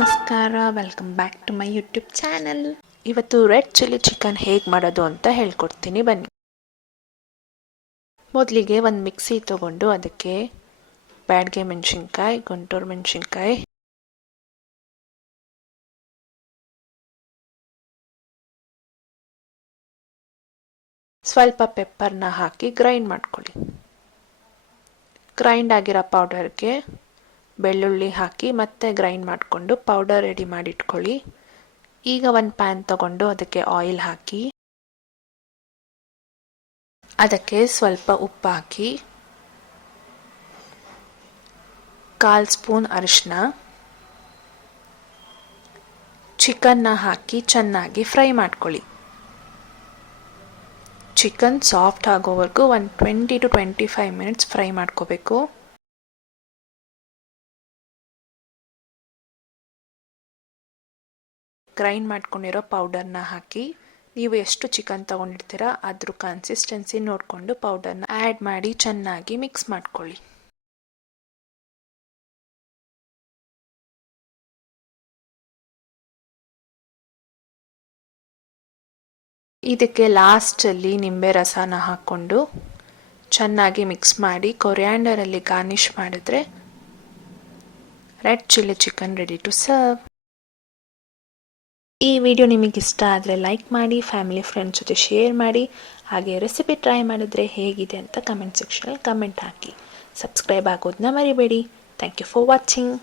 ನಮಸ್ಕಾರ, welcome back to my YouTube channel. ಇವತ್ತು red chilli chicken ಹೇಗೆ ಮಾಡೋದು ಅಂತ ಹೇಳ್ಕೊಡ್ತೀನಿ ಬನ್ನಿ. ಮೊದಲಿಗೆ ಒಂದು ಮಿಕ್ಸಿ ತಗೊಂಡು ಅದಕ್ಕೆ ಬ್ಯಾಡಗೆ ಮೆಣಸಿನ್ಕಾಯಿ, ಗುಂಟೂರು ಮೆಣಸಿನ್ಕಾಯಿ, ಸ್ವಲ್ಪ ಪೆಪ್ಪರ್ನ ಹಾಕಿ ಗ್ರೈಂಡ್ ಮಾಡ್ಕೊಳ್ಳಿ. ಗ್ರೈಂಡ್ ಆಗಿರೋ ಪೌಡರ್ಗೆ ಬೆಳ್ಳುಳ್ಳಿ ಹಾಕಿ ಮತ್ತೆ ಗ್ರೈಂಡ್ ಮಾಡಿಕೊಂಡು ಪೌಡರ್ ರೆಡಿ ಮಾಡಿಟ್ಕೊಳ್ಳಿ. ಈಗ ಒಂದು ಪ್ಯಾನ್ ತಗೊಂಡು ಅದಕ್ಕೆ ಆಯಿಲ್ ಹಾಕಿ ಅದಕ್ಕೆ ಸ್ವಲ್ಪ ಉಪ್ಪು ಹಾಕಿ 1/4 ಸ್ಪೂನ್ ಅರಿಶಿನ, ಚಿಕನ್ನ ಹಾಕಿ ಚೆನ್ನಾಗಿ ಫ್ರೈ ಮಾಡ್ಕೊಳ್ಳಿ. ಚಿಕನ್ ಸಾಫ್ಟ್ ಆಗೋವರೆಗೂ ಒಂದು 20 to 25 ಮಿನಿಟ್ಸ್ ಫ್ರೈ ಮಾಡ್ಕೋಬೇಕು. ಗ್ರೈಂಡ್ ಮಾಡ್ಕೊಂಡಿರೋ ಪೌಡರ್ನ ಹಾಕಿ ನೀವು ಎಷ್ಟು ಚಿಕನ್ ತೊಗೊಂಡಿರ್ತೀರ ಅದ್ರ ಕನ್ಸಿಸ್ಟೆನ್ಸಿ ನೋಡಿಕೊಂಡು ಪೌಡರ್ನ ಆ್ಯಡ್ ಮಾಡಿ ಚೆನ್ನಾಗಿ ಮಿಕ್ಸ್ ಮಾಡ್ಕೊಳ್ಳಿ. ಇದಕ್ಕೆ ಲಾಸ್ಟಲ್ಲಿ ನಿಂಬೆ ರಸನ ಹಾಕ್ಕೊಂಡು ಚೆನ್ನಾಗಿ ಮಿಕ್ಸ್ ಮಾಡಿ ಕೊರಿಯಾಂಡರಲ್ಲಿ ಗಾರ್ನಿಷ್ ಮಾಡಿದ್ರೆ red chilli chicken ready to serve. ಈ ವಿಡಿಯೋ ನಿಮಗೆ ಇಷ್ಟ ಆದರೆ ಲೈಕ್ ಮಾಡಿ, ಫ್ಯಾಮಿಲಿ ಫ್ರೆಂಡ್ಸ್ ಜೊತೆ ಶೇರ್ ಮಾಡಿ, ಹಾಗೆ ರೆಸಿಪಿ ಟ್ರೈ ಮಾಡಿದ್ರೆ ಹೇಗಿದೆ ಅಂತ ಕಮೆಂಟ್ ಸೆಕ್ಷನಲ್ಲಿ ಕಮೆಂಟ್ ಹಾಕಿ. ಸಬ್ಸ್ಕ್ರೈಬ್ ಆಗೋದನ್ನ ಮರಿಬೇಡಿ. Thank you for watching.